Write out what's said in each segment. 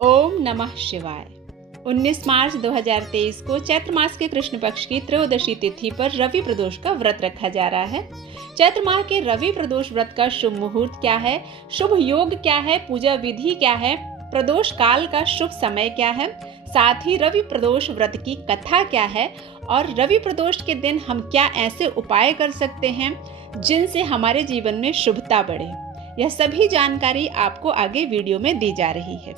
ओम नमः शिवाय। 19 मार्च 2023 को चैत्र मास के कृष्ण पक्ष की त्रयोदशी तिथि पर रवि प्रदोष का व्रत रखा जा रहा है। चैत्र माह के रवि प्रदोष व्रत का शुभ मुहूर्त क्या है, शुभ योग क्या है, पूजा विधि क्या है, प्रदोष काल का शुभ समय क्या है, साथ ही रवि प्रदोष व्रत की कथा क्या है और रवि प्रदोष के दिन हम क्या ऐसे उपाय कर सकते हैं जिनसे हमारे जीवन में शुभता बढ़े, यह सभी जानकारी आपको आगे वीडियो में दी जा रही है।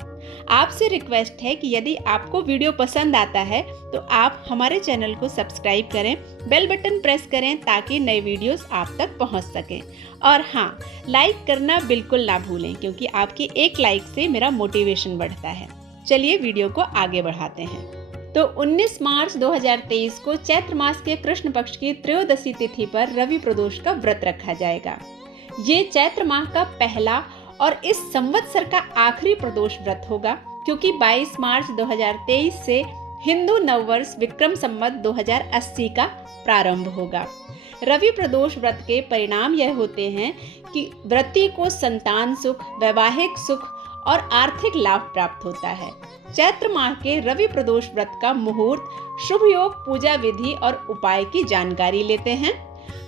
आपसे रिक्वेस्ट है कि यदि आपको वीडियो पसंद आता है तो आप हमारे चैनल को सब्सक्राइब करें, बेल बटन प्रेस करें ताकि नए वीडियोस आप तक पहुंच सकें। और हाँ, लाइक करना बिल्कुल ना भूलें क्योंकि आपकी एक लाइक से मेरा मोटिवेशन बढ़ता है। चलिए वीडियो को आगे बढ़ाते हैं। तो 19 मार्च 2023 को चैत्र मास के कृष्ण पक्ष की त्रयोदशी तिथि पर रवि प्रदोष का व्रत रखा जाएगा। ये चैत्र माह का पहला और इस संवत्सर का आखिरी प्रदोष व्रत होगा क्योंकि 22 मार्च 2023 से हिंदू नववर्ष विक्रम संवत 2080 का प्रारंभ होगा। रवि प्रदोष व्रत के परिणाम यह होते हैं कि व्रती को संतान सुख, वैवाहिक सुख और आर्थिक लाभ प्राप्त होता है। चैत्र माह के रवि प्रदोष व्रत का मुहूर्त, शुभ योग, पूजा विधि और उपाय की जानकारी लेते हैं।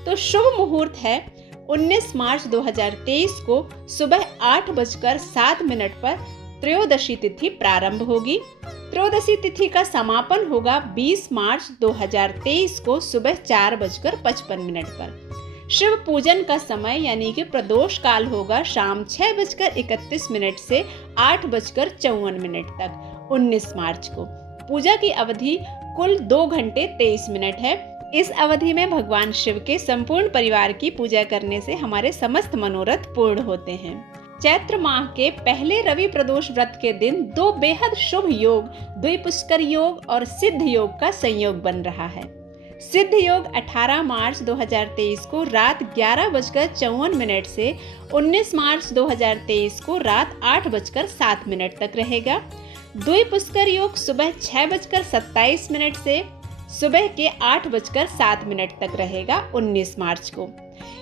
तो शुभ मुहूर्त है 19 मार्च 2023 को सुबह 8:07 पर त्रयोदशी तिथि प्रारंभ होगी। त्रयोदशी तिथि का समापन होगा 20 मार्च 2023 को सुबह 4:55 पर। शिव पूजन का समय यानी कि प्रदोष काल होगा शाम 6:31 से 8:54 तक 19 मार्च को। पूजा की अवधि कुल 2 घंटे 23 मिनट है। इस अवधि में भगवान शिव के संपूर्ण परिवार की पूजा करने से हमारे समस्त मनोरथ पूर्ण होते हैं। चैत्र माह के पहले रवि प्रदोष व्रत के दिन 2 बेहद शुभ योग, द्विपुष्कर योग और सिद्ध योग का संयोग बन रहा है। सिद्ध योग 18 मार्च 2023 को रात 11:54 से 19 मार्च 2023 को रात 8:07 तक रहेगा। द्विपुष्कर योग सुबह 6:27 से सुबह के 8:07 तक रहेगा 19 मार्च को।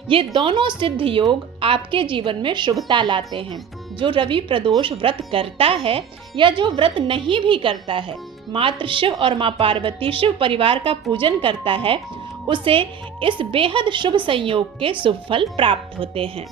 ये दोनों सिद्ध योग आपके जीवन में शुभता लाते हैं। जो रवि प्रदोष व्रत करता है या जो व्रत नहीं भी करता है, मात्र शिव और मां पार्वती शिव परिवार का पूजन करता है, उसे इस बेहद शुभ संयोग के शुभ फल प्राप्त होते हैं।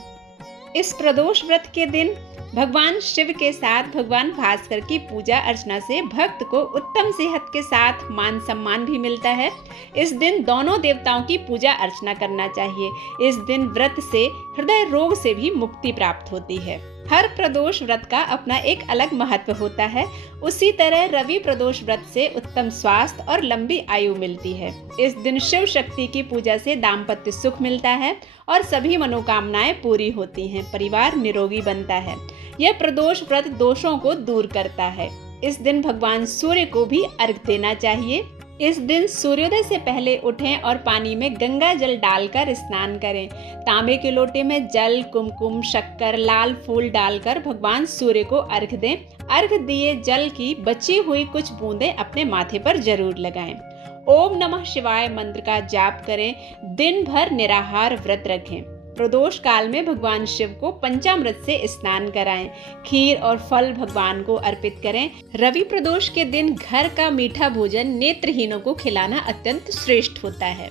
इस प्रदोष व्रत के दिन भगवान शिव के साथ भगवान भास्कर की पूजा अर्चना से भक्त को उत्तम सेहत के साथ मान सम्मान भी मिलता है। इस दिन दोनों देवताओं की पूजा अर्चना करना चाहिए। इस दिन व्रत से हृदय रोग से भी मुक्ति प्राप्त होती है। हर प्रदोष व्रत का अपना एक अलग महत्व होता है। उसी तरह रवि प्रदोष व्रत से उत्तम स्वास्थ्य और लंबी आयु मिलती है। इस दिन शिव शक्ति की पूजा से दाम्पत्य सुख मिलता है और सभी मनोकामनाएं पूरी होती हैं। परिवार निरोगी बनता है। यह प्रदोष व्रत दोषों को दूर करता है। इस दिन भगवान सूर्य को भी अर्घ्य देना चाहिए। इस दिन सूर्योदय से पहले उठें और पानी में गंगा जल डालकर स्नान करें। तांबे के लोटे में जल, कुमकुम, शक्कर, लाल फूल डालकर भगवान सूर्य को अर्घ्य दें। अर्घ्य दिए जल की बची हुई कुछ बूंदें अपने माथे पर जरूर लगाएं। ओम नमः शिवाय मंत्र का जाप करें। दिन भर निराहार व्रत रखें। प्रदोष काल में भगवान शिव को पंचामृत से स्नान कराएं। खीर और फल भगवान को अर्पित करें। रवि प्रदोष के दिन घर का मीठा भोजन नेत्रहीनों को खिलाना अत्यंत श्रेष्ठ होता है।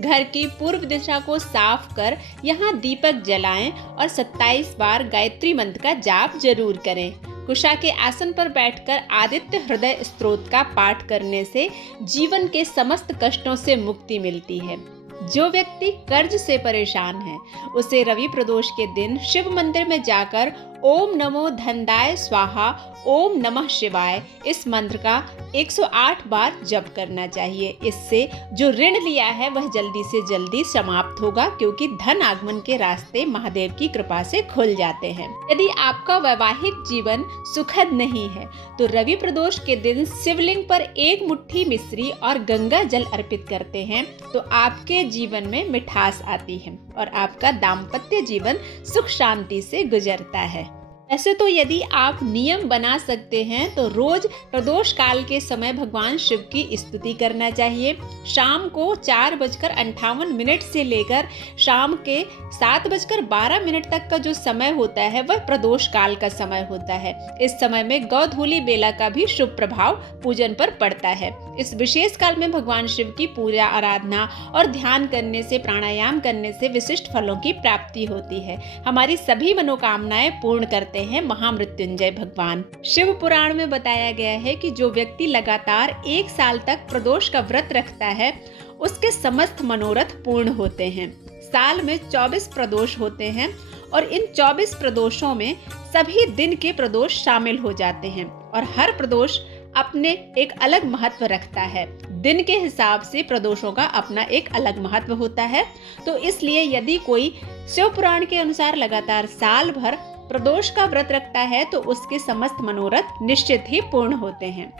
घर की पूर्व दिशा को साफ कर यहाँ दीपक जलाएं और 27 बार गायत्री मंत्र का जाप जरूर करें। कुशा के आसन पर बैठकर आदित्य हृदय स्तोत्र का पाठ करने से जीवन के समस्त कष्टों से मुक्ति मिलती है। जो व्यक्ति कर्ज से परेशान है उसे रवि प्रदोष के दिन शिव मंदिर में जाकर ओम नमो धनदाय स्वाहा, ओम नमः शिवाय इस मंत्र का 108 बार जप करना चाहिए। इससे जो ऋण लिया है वह जल्दी से जल्दी समाप्त होगा क्योंकि धन आगमन के रास्ते महादेव की कृपा से खुल जाते हैं। यदि आपका वैवाहिक जीवन सुखद नहीं है तो रवि प्रदोष के दिन शिवलिंग पर 1 मुट्ठी मिश्री और गंगा जल अर्पित करते हैं तो आपके जीवन में मिठास आती है और आपका दाम्पत्य जीवन सुख शांति से गुजरता है। ऐसे तो यदि आप नियम बना सकते हैं तो रोज प्रदोष काल के समय भगवान शिव की स्तुति करना चाहिए। शाम को 4:58 से लेकर शाम के 7:12 तक का जो समय होता है वह प्रदोष काल का समय होता है। इस समय में गौधूली बेला का भी शुभ प्रभाव पूजन पर पड़ता है। इस विशेष काल में भगवान शिव की पूजा आराधना और ध्यान करने से, प्राणायाम करने से विशिष्ट फलों की प्राप्ति होती है। हमारी सभी मनोकामनाएं पूर्ण करते हैं महामृत्युंजय भगवान। शिव पुराण में बताया गया है कि जो व्यक्ति लगातार 1 साल तक प्रदोष का व्रत रखता है उसके समस्त मनोरथ पूर्ण होते हैं। साल में 24 प्रदोष होते हैं और इन 24 प्रदोषों में सभी दिन के प्रदोष शामिल हो जाते हैं और हर प्रदोष अपने एक अलग महत्व रखता है। दिन के हिसाब से प्रदोषों का अपना एक अलग महत्व होता है। तो इसलिए यदि कोई शिव पुराण के अनुसार लगातार साल भर प्रदोष का व्रत रखता है तो उसके समस्त मनोरथ निश्चित ही पूर्ण होते हैं।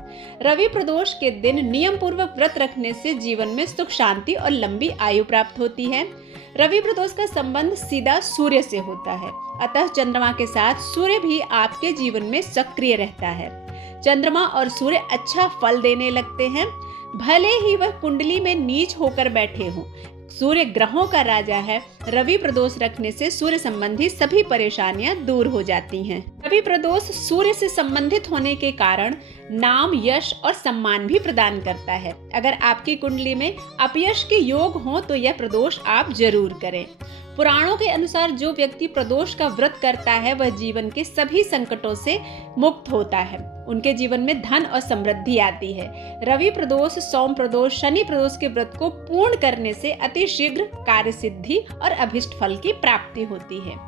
रवि प्रदोष के दिन नियम पूर्वक व्रत रखने से जीवन में सुख, शांति और लंबी आयु प्राप्त होती है। रवि प्रदोष का संबंध सीधा सूर्य से होता है, अतः चंद्रमा के साथ सूर्य भी आपके जीवन में सक्रिय रहता है। चंद्रमा और सूर्य अच्छा फल देने लगते हैं, भले ही वह कुंडली में नीच होकर बैठे हों। सूर्य ग्रहों का राजा है। रवि प्रदोष रखने से सूर्य संबंधी सभी परेशानियां दूर हो जाती हैं। रवि प्रदोष सूर्य से संबंधित होने के कारण नाम, यश और सम्मान भी प्रदान करता है। अगर आपकी कुंडली में अपयश के योग हों तो यह प्रदोष आप जरूर करें। पुराणों के अनुसार जो व्यक्ति प्रदोष का व्रत करता है वह जीवन के सभी संकटों से मुक्त होता है। उनके जीवन में धन और समृद्धि आती है। रवि प्रदोष, सोम प्रदोष, शनि प्रदोष के व्रत को पूर्ण करने से अति शीघ्र कार्य सिद्धि और अभिष्ट फल की प्राप्ति होती है।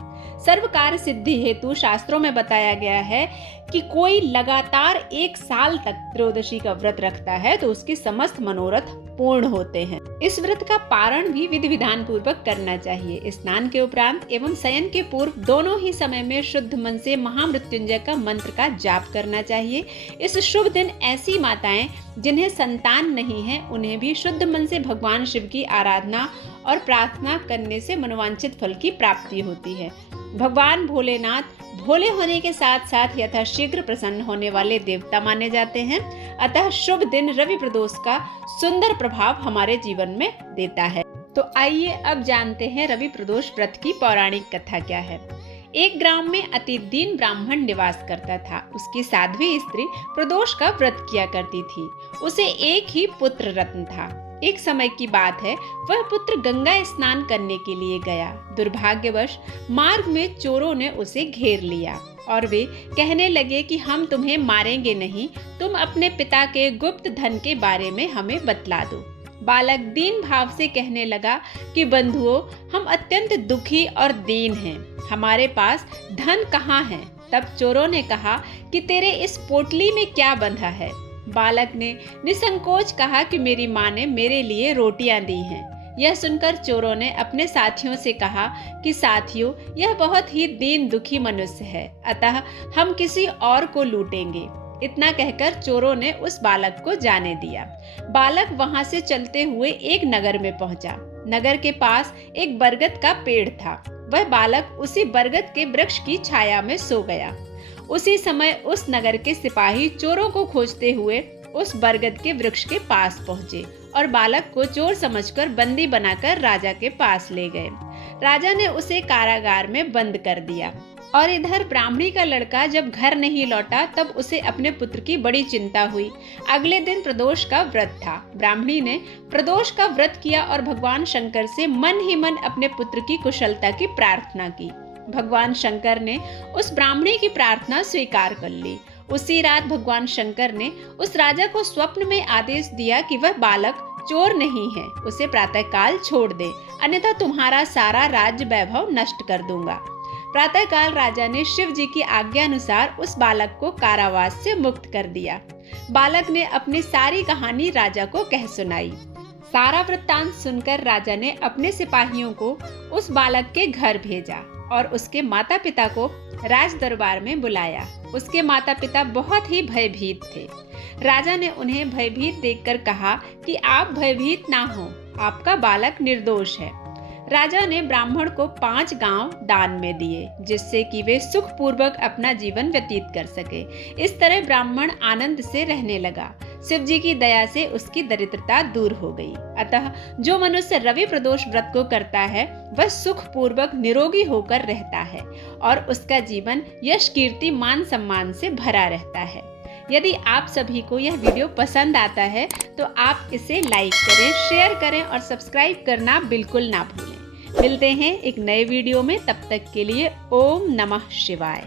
सर्व कार्य सिद्धि हेतु शास्त्रों में बताया गया है कि कोई लगातार 1 साल तक त्रयोदशी का व्रत रखता है तो उसके समस्त मनोरथ पूर्ण होते हैं। इस व्रत का पारण भी विधि विधान पूर्वक करना चाहिए। स्नान के उपरांत एवं शयन के पूर्व दोनों ही समय में शुद्ध मन से महामृत्युंजय का मंत्र का जाप करना चाहिए। इस शुभ दिन ऐसी माताएं जिन्हें संतान नहीं है उन्हें भी शुद्ध मन से भगवान शिव की आराधना और प्रार्थना करने से मनोवांछित फल की प्राप्ति होती है। भगवान भोलेनाथ भोले होने के साथ साथ यथाशीघ्र प्रसन्न होने वाले देवता माने जाते हैं। अतः शुभ दिन रवि प्रदोष का सुंदर प्रभाव हमारे जीवन में देता है। तो आइए अब जानते हैं रवि प्रदोष व्रत की पौराणिक कथा क्या है। एक ग्राम में अति दीन ब्राह्मण निवास करता था। उसकी साध्वी स्त्री प्रदोष का व्रत किया करती थी। उसे एक ही पुत्र रत्न था। एक समय की बात है, वह पुत्र गंगा स्नान करने के लिए गया। दुर्भाग्यवश मार्ग में चोरों ने उसे घेर लिया और वे कहने लगे कि हम तुम्हें मारेंगे नहीं, तुम अपने पिता के गुप्त धन के बारे में हमें बतला दो। बालक दीन भाव से कहने लगा कि बंधुओं, हम अत्यंत दुखी और दीन हैं, हमारे पास धन कहाँ है। तब चोरों ने कहा कि तेरे इस पोटली में क्या बंधा है। बालक ने निसंकोच कहा कि मेरी माँ ने मेरे लिए रोटियां दी हैं। यह सुनकर चोरों ने अपने साथियों से कहा कि साथियों, यह बहुत ही दीन दुखी मनुष्य है, अतः हम किसी और को लूटेंगे। इतना कहकर चोरों ने उस बालक को जाने दिया। बालक वहां से चलते हुए एक नगर में पहुंचा। नगर के पास एक बरगद का पेड़ था। वह बालक उसी बरगद के वृक्ष की छाया में सो गया। उसी समय उस नगर के सिपाही चोरों को खोजते हुए उस बरगद के वृक्ष के पास पहुंचे और बालक को चोर समझकर बंदी बनाकर राजा के पास ले गए। राजा ने उसे कारागार में बंद कर दिया। और इधर ब्राह्मणी का लड़का जब घर नहीं लौटा तब उसे अपने पुत्र की बड़ी चिंता हुई। अगले दिन प्रदोष का व्रत था। ब्राह्मणी ने प्रदोष का व्रत किया और भगवान शंकर से मन ही मन अपने पुत्र की कुशलता की प्रार्थना की। भगवान शंकर ने उस ब्राह्मणी की प्रार्थना स्वीकार कर ली। उसी रात भगवान शंकर ने उस राजा को स्वप्न में आदेश दिया कि वह बालक चोर नहीं है, उसे प्रातःकाल छोड़ दे, अन्यथा तुम्हारा सारा राज्य वैभव नष्ट कर दूंगा। प्रातःकाल राजा ने शिव जी की आज्ञा अनुसार उस बालक को कारावास से मुक्त कर दिया। बालक ने अपनी सारी कहानी राजा को कह सुनाई। सारा वृत्तांत सुनकर राजा ने अपने सिपाहियों को उस बालक के घर भेजा और उसके माता पिता को राज दरबार में बुलाया। उसके माता पिता बहुत ही भयभीत थे। राजा ने उन्हें भयभीत देखकर कहा कि आप भयभीत ना हो, आपका बालक निर्दोष है। राजा ने ब्राह्मण को 5 गांव दान में दिए, जिससे कि वे सुखपूर्वक अपना जीवन व्यतीत कर सके। इस तरह ब्राह्मण आनंद से रहने लगा। शिव जी की दया से उसकी दरिद्रता दूर हो गई। अतः जो मनुष्य रवि प्रदोष व्रत को करता है वह सुखपूर्वक निरोगी होकर रहता है और उसका जीवन यश, कीर्ति, मान सम्मान से भरा रहता है। यदि आप सभी को यह वीडियो पसंद आता है तो आप इसे लाइक करें, शेयर करें और सब्सक्राइब करना बिल्कुल ना भूलें। मिलते हैं एक नए वीडियो में, तब तक के लिए ओम नमः शिवाय।